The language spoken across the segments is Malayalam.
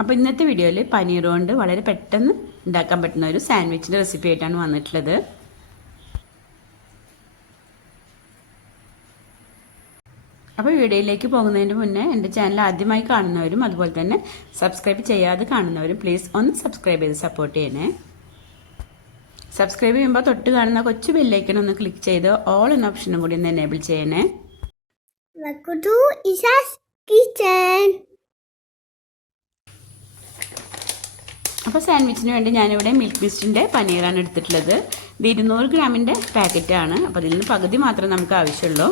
അപ്പോൾ ഇന്നത്തെ വീഡിയോയിൽ പനീർ കൊണ്ട് വളരെ പെട്ടെന്ന് ഉണ്ടാക്കാൻ പറ്റുന്ന ഒരു സാൻഡ്വിച്ചിൻ്റെ റെസിപ്പി ആയിട്ടാണ് വന്നിട്ടുള്ളത്. അപ്പോൾ വീഡിയോയിലേക്ക് പോകുന്നതിന് മുന്നേ എൻ്റെ ചാനൽ ആദ്യമായി കാണുന്നവരും അതുപോലെ തന്നെ സബ്സ്ക്രൈബ് ചെയ്യാതെ കാണുന്നവരും പ്ലീസ് ഒന്ന് സബ്സ്ക്രൈബ് ചെയ്ത് സപ്പോർട്ട് ചെയ്യണേ. സബ്സ്ക്രൈബ് ചെയ്യുമ്പോൾ തൊട്ട് കാണുന്ന കൊച്ചു ബെല്ലൈക്കൺ ഒന്ന് ക്ലിക്ക് ചെയ്ത് ഓൾ എന്ന ഓപ്ഷനും കൂടി ഒന്ന് എനേബിൾ ചെയ്യണേ. അപ്പോൾ സാൻഡ്വിച്ചിന് വേണ്ടി ഞാനിവിടെ മിൽക്ക് മിസ്റ്റിൻ്റെ പനീറാണ് എടുത്തിട്ടുള്ളത്. ഇത് 200 ഗ്രാമിൻ്റെ പാക്കറ്റാണ്. അപ്പോൾ അതിൽ നിന്ന് പകുതി മാത്രമേ നമുക്ക് ആവശ്യമുള്ളൂ.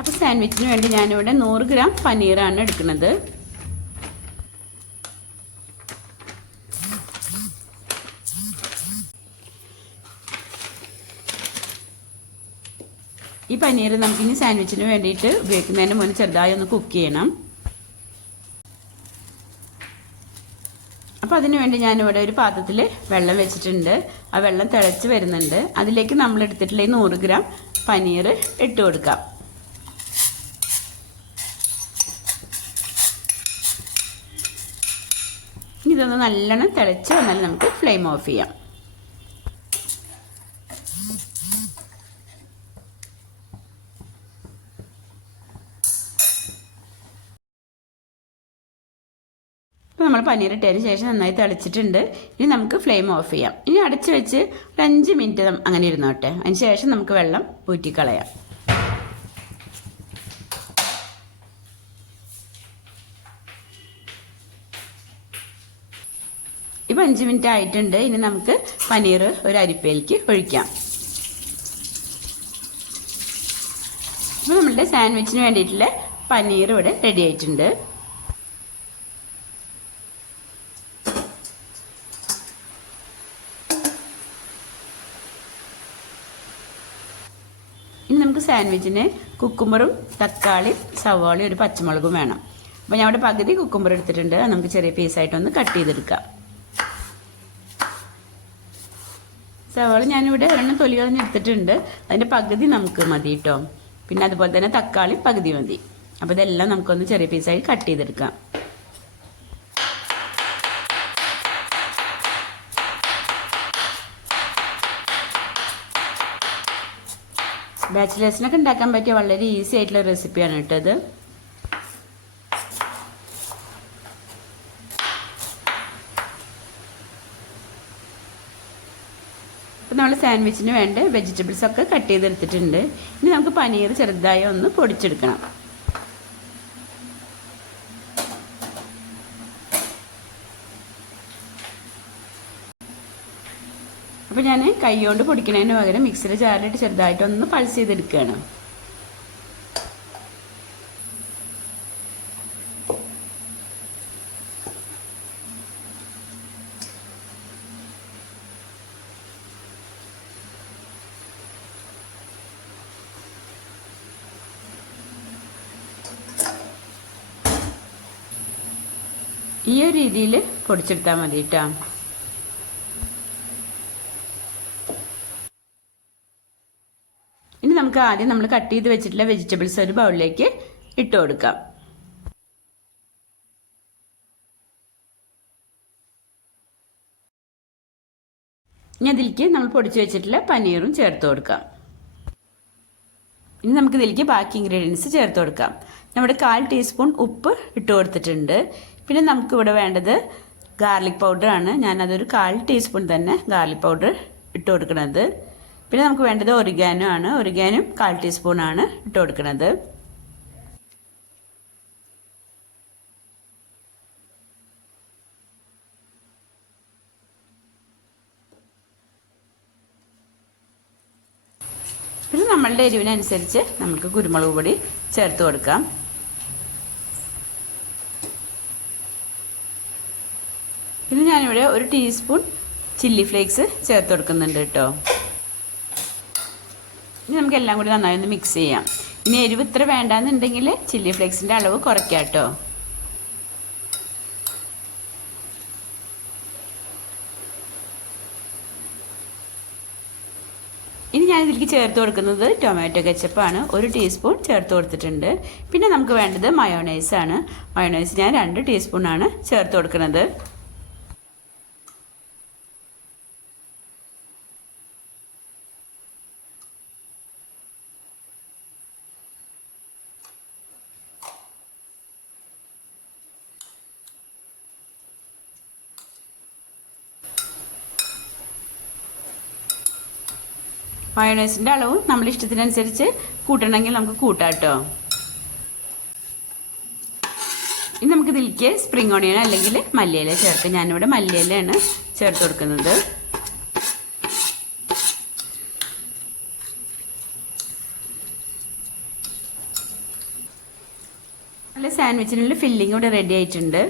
അപ്പോൾ സാൻഡ്വിച്ചിന് വേണ്ടി ഞാനിവിടെ 100 ഗ്രാം പനീറാണ് എടുക്കുന്നത്. ഈ പനീർ നമുക്കിനി സാൻഡ്വിച്ചിന് വേണ്ടിയിട്ട് ഉപയോഗിക്കുന്നതിന് മുന്നേ ചെറുതായി ഒന്ന് കുക്ക് ചെയ്യണം. അപ്പോൾ അതിന് വേണ്ടി ഞാനിവിടെ ഒരു പാത്രത്തിൽ വെള്ളം വെച്ചിട്ടുണ്ട്. ആ വെള്ളം തിളച്ച് വരുന്നുണ്ട്. അതിലേക്ക് നമ്മൾ എടുത്തിട്ടുള്ള 100 ഗ്രാം പനീർ ഇട്ട് കൊടുക്കാം. ഇതൊന്ന് നല്ലോണം തിളച്ച് വന്നാൽ നമുക്ക് ഫ്ലെയിം ഓഫ് ചെയ്യാം. അപ്പോൾ നമ്മൾ പനീർ ഇട്ടതിന് ശേഷം നന്നായി തിളച്ചിട്ടുണ്ട്. ഇനി നമുക്ക് ഫ്ലെയിം ഓഫ് ചെയ്യാം. ഇനി അടച്ചു വെച്ച് ഒരു 5 മിനിറ്റ് അങ്ങനെ ഇരുന്നോട്ടെ. അതിന് ശേഷം നമുക്ക് വെള്ളം ഊറ്റിക്കളയാം. ഇപ്പോൾ 5 മിനിറ്റ് ആയിട്ടുണ്ട്. ഇനി നമുക്ക് പനീർ ഒരു അരിപ്പയിലേക്ക് ഒഴിക്കാം. അപ്പോൾ നമ്മളുടെ സാൻഡ്വിച്ചിന് വേണ്ടിയിട്ടുള്ള പനീർ ഇവിടെ റെഡി ആയിട്ടുണ്ട്. ഇനി നമുക്ക് സാൻഡ്വിച്ചിന് കുക്കുമ്പറും തക്കാളിയും സവാളയും ഒരു പച്ചമുളകും വേണം. അപ്പോൾ ഞാൻ ഇവിടെ പകുതി കുക്കുമ്പർ എടുത്തിട്ടുണ്ട്. നമുക്ക് ചെറിയ പീസായിട്ടൊന്ന് കട്ട് ചെയ്തെടുക്കാം. സവാള ഞാനിവിടെ ഒരെണ്ണം തൊലി കളഞ്ഞ് എടുത്തിട്ടുണ്ട്. അതിൻ്റെ പകുതി നമുക്ക് മതി കേട്ടോ. പിന്നെ അതുപോലെ തന്നെ തക്കാളി പകുതി മതി. അപ്പോൾ ഇതെല്ലാം നമുക്കൊന്ന് ചെറിയ പീസായി കട്ട് ചെയ്തെടുക്കാം. ബാച്ചിലേഴ്സിനൊക്കെ ഉണ്ടാക്കാൻ പറ്റിയ വളരെ ഈസി ആയിട്ടുള്ള റെസിപ്പിയാണ് കേട്ടത്. അപ്പോൾ നമ്മൾ സാൻഡ്വിച്ചിന് വേണ്ട വെജിറ്റബിൾസ് ഒക്കെ കട്ട് ചെയ്തെടുത്തിട്ടുണ്ട്. ഇനി നമുക്ക് പനീർ ചെറുതായി ഒന്ന് പൊടിച്ചെടുക്കണം. അപ്പോൾ ഞാൻ കൈ കൊണ്ട് പൊടിക്കുന്നതിന് പകരം മിക്സിയുടെ ജാറിലിട്ട് ചെറുതായിട്ടൊന്ന് പൾസ് ചെയ്തെടുക്കുകയാണ്. ഈ ഒരു രീതിയിൽ പൊടിച്ചെടുത്താൽ മതി കേട്ടോ. ഇനി നമുക്ക് ആദ്യം നമ്മൾ കട്ട് ചെയ്ത് വെച്ചിട്ടുള്ള വെജിറ്റബിൾസ് ഒരു ബൗളിലേക്ക് ഇട്ട് കൊടുക്കാം. ഇനി അതിലേക്ക് നമ്മൾ പൊടിച്ച് വെച്ചിട്ടുള്ള പനീറും ചേർത്ത് കൊടുക്കാം. ഇനി നമുക്ക് ഇതിലേക്ക് ബാക്കി ഇൻഗ്രീഡിയൻസ് ചേർത്ത് കൊടുക്കാം. നമ്മുടെ 1/4 ടീസ്പൂൺ ഉപ്പ് ഇട്ട് കൊടുത്തിട്ടുണ്ട്. പിന്നെ നമുക്കിവിടെ വേണ്ടത് ഗാർലിക് പൗഡറാണ്. ഞാനതൊരു 1/4 ടീസ്പൂൺ തന്നെ ഗാർലിക് പൗഡർ ഇട്ട് കൊടുക്കുന്നത്. പിന്നെ നമുക്ക് വേണ്ടത് ഒറിഗാനോ ആണ്. ഒറിഗാനും 1/4 ടീസ്പൂണാണ് ഇട്ട് കൊടുക്കുന്നത്. പിന്നെ നമ്മളുടെ എരിവിനനുസരിച്ച് നമുക്ക് കുരുമുളക് പൊടി ചേർത്ത് കൊടുക്കാം. പിന്നെ ഞാനിവിടെ ഒരു ടീസ്പൂൺ ചില്ലി ഫ്ലേക്സ് ചേർത്ത് കൊടുക്കുന്നുണ്ട് കേട്ടോ. ഇനി നമുക്ക് എല്ലാം കൂടി നന്നായി ഒന്ന് മിക്സ് ചെയ്യാം. ഇനി എരിവ് ഇത്ര വേണ്ടാന്നുണ്ടെങ്കിൽ ചില്ലി ഫ്ലേക്സിൻ്റെ അളവ് കുറയ്ക്കാം കേട്ടോ. ഇനി ഞാൻ ഇതിലേക്ക് ചേർത്ത് കൊടുക്കുന്നത് ടൊമാറ്റോ കെച്ചപ്പാണ്. 1 ടീസ്പൂൺ ചേർത്ത് കൊടുത്തിട്ടുണ്ട്. പിന്നെ നമുക്ക് വേണ്ടത് മയോണൈസാണ്. മയോണൈസ് ഞാൻ 2 ടീസ്പൂണാണ് ചേർത്ത് കൊടുക്കുന്നത്. മയോണൈസിൻ്റെ അളവും നമ്മുടെ ഇഷ്ടത്തിനനുസരിച്ച് കൂട്ടണമെങ്കിൽ നമുക്ക് കൂട്ടാം കേട്ടോ. ഇനി നമുക്ക് ഇതിലേക്ക് സ്പ്രിംഗ് ഓണിയൻ അല്ലെങ്കിൽ മല്ലിയില ചേർക്കാം. ഞാനിവിടെ മല്ലിയിലയാണ് ചേർത്ത് കൊടുക്കുന്നത്. നല്ല സാൻഡ്വിച്ചിനുള്ള ഫില്ലിംഗ് ഇവിടെ റെഡി ആയിട്ടുണ്ട്.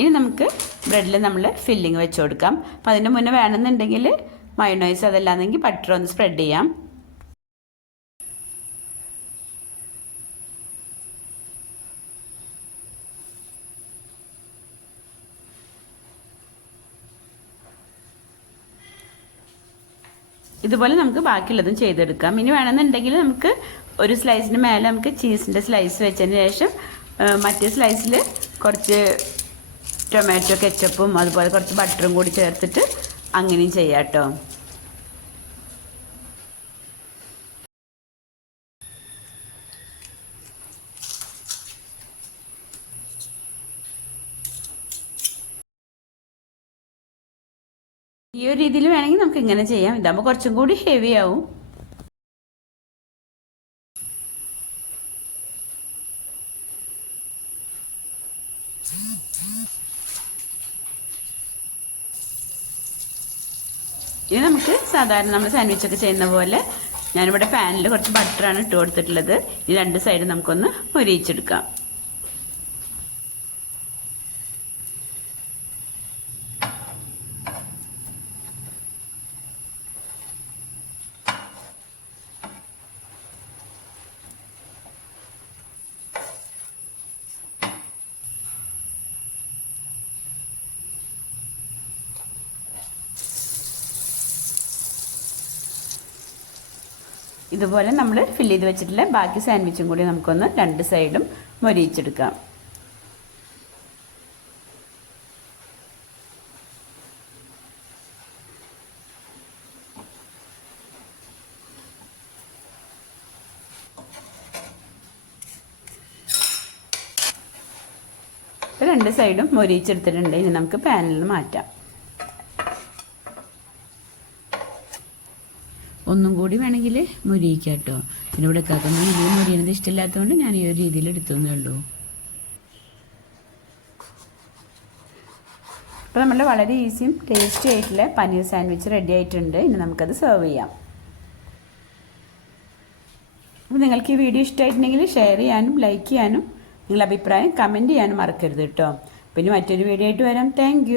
ഇനി നമുക്ക് ബ്രെഡിൽ നമ്മൾ ഫില്ലിങ് വെച്ച് കൊടുക്കാം. അപ്പോൾ അതിൻ്റെ മുന്നേ വേണമെന്നുണ്ടെങ്കിൽ മയോണൈസ് അതല്ലാന്നെങ്കിൽ ബട്ടർ ഒന്ന് സ്പ്രെഡ് ചെയ്യാം. ഇതുപോലെ നമുക്ക് ബാക്കിയുള്ളതും ചെയ്തെടുക്കാം. ഇനി വേണമെന്നുണ്ടെങ്കിൽ നമുക്ക് ഒരു സ്ലൈസിന് മേലെ നമുക്ക് ചീസിൻ്റെ സ്ലൈസ് വെച്ചതിന് ശേഷം മറ്റേ സ്ലൈസിൽ കുറച്ച് ടൊമാറ്റോ കെച്ചപ്പും അതുപോലെ കുറച്ച് ബട്ടറും കൂടി ചേർത്തിട്ട് അങ്ങനെയും ചെയ്യാം കേട്ടോ. ഈ ഒരു രീതിയിൽ വേണമെങ്കിൽ നമുക്ക് ഇങ്ങനെ ചെയ്യാം. ഇതാകുമ്പോൾ കുറച്ചും കൂടി ഹെവി ആവും. ഇനി നമുക്ക് സാധാരണ നമ്മൾ സാൻഡ്വിച്ചൊക്കെ ചെയ്യുന്ന പോലെ ഞാനിവിടെ പാനിൽ കുറച്ച് ബട്ടറാണ് ഇട്ട് കൊടുത്തിട്ടുള്ളത്. ഈ 2 സൈഡ് നമുക്കൊന്ന് മൊരിയിച്ചെടുക്കാം. ഇതുപോലെ നമ്മൾ ഫില്ല് ചെയ്ത് വെച്ചിട്ടുള്ള ബാക്കി സാൻഡ്വിച്ചും കൂടി നമുക്കൊന്ന് 2 സൈഡും മൊരിയിച്ചെടുക്കാം. ഇപ്പോൾ 2 സൈഡും മൊരിയിച്ചെടുത്തിട്ടുണ്ട്. ഇനി നമുക്ക് പാനിൽ നിന്ന് മാറ്റാം. ഒന്നും കൂടി വേണമെങ്കിൽ മൊരിയിക്കാം കേട്ടോ. പിന്നെ ഇവിടെ കാക്കുന്ന വലിയ മൊരിയണത് ഇഷ്ടമില്ലാത്തതുകൊണ്ട് ഞാൻ ഈ ഒരു രീതിയിൽ എടുത്തേ ഉള്ളൂ. അപ്പോൾ നമ്മുടെ വളരെ ഈസിയും ടേസ്റ്റി ആയിട്ടുള്ള പനീർ സാൻഡ്വിച്ച് റെഡി ആയിട്ടുണ്ട്. ഇനി നമുക്കത് സെർവ് ചെയ്യാം. അപ്പോൾ നിങ്ങൾക്ക് ഈ വീഡിയോ ഇഷ്ടമായിട്ടുണ്ടെങ്കിൽ ഷെയർ ചെയ്യാനും ലൈക്ക് ചെയ്യാനും നിങ്ങളുടെ അഭിപ്രായം കമൻറ്റ് ചെയ്യാനും മറക്കരുത് കേട്ടോ. പിന്നെ മറ്റൊരു വീഡിയോ ആയിട്ട് വരാം. താങ്ക്